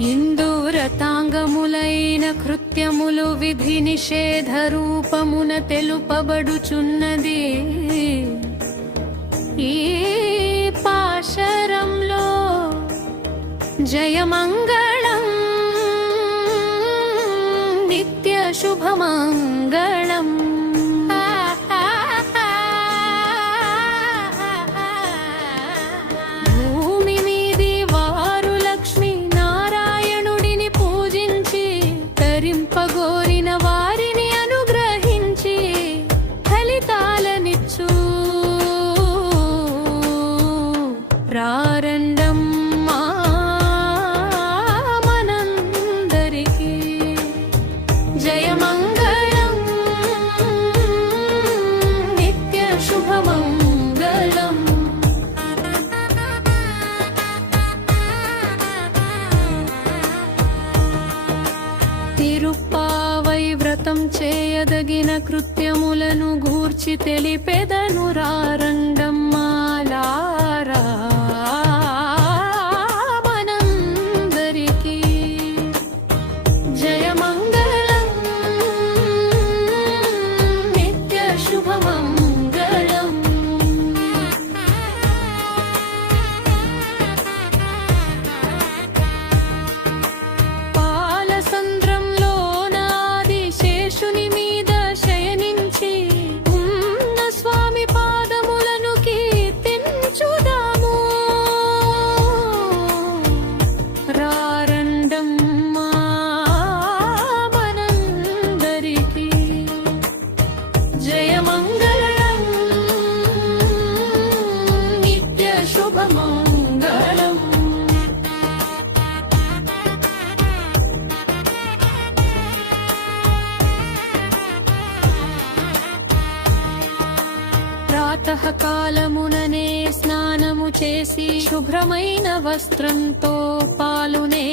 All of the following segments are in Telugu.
ఇందువ్రతాంగములైన కృత్యములు విధి నిషేధ రూపమున తెలుపబడుచున్నది. ఈ పాశరంలో జయమంగళం నిత్య శుభమంగళం. భూమి మీది వారు లక్ష్మీ నారాయణుడిని పూజించి తరింపగోరిన వారిని అనుగ్రహించి ఫలితాలనిచ్చు రారండమ్మా మనందరికీ. జయమంగళం నిత్య శుభమంగళం. తిరుప్పావై వ్రతం చేయదగిన కృత్యములను గూర్చి తెలిపెదను రారండమ్మాలారా మనందరికీ. జయమంగళం నిత్య శుభమంగళం. పాలసంద్రంలోన ఆదిశేషుని మీద శయనించి ఉన్న స్వామి పాదములను కీర్తించుదాము. రారండమ్మా మనందరికీ. జయమంగళం నిత్య శుభమంగళం. ప్రాతః కాలముననే స్నానము చేసి శుభ్రమైన వస్త్రంతో పాలునే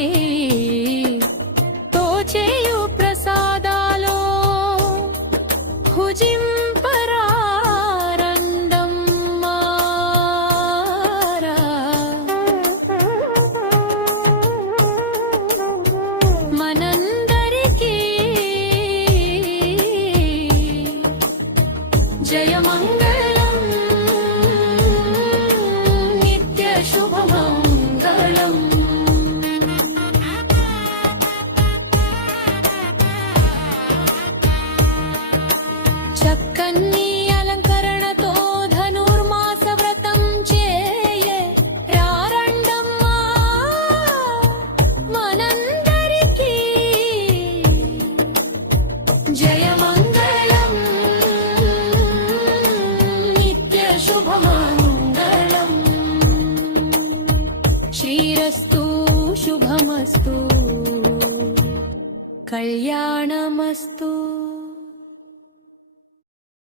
తోచేయు ప్రసాదాలో భుజింపరారండమ్మారా. మనందరికీ జయమంగళం నిత్య శుభమంగళం. చక్కని అలంకరణతో ధనుర్మాస వ్రతం చేయే రారండమ్మా మనందరికీ. జయమంగళం నిత్య శుభమంగళం. శ్రీరస్తు శుభమస్తు కళ్యాణమస్తు.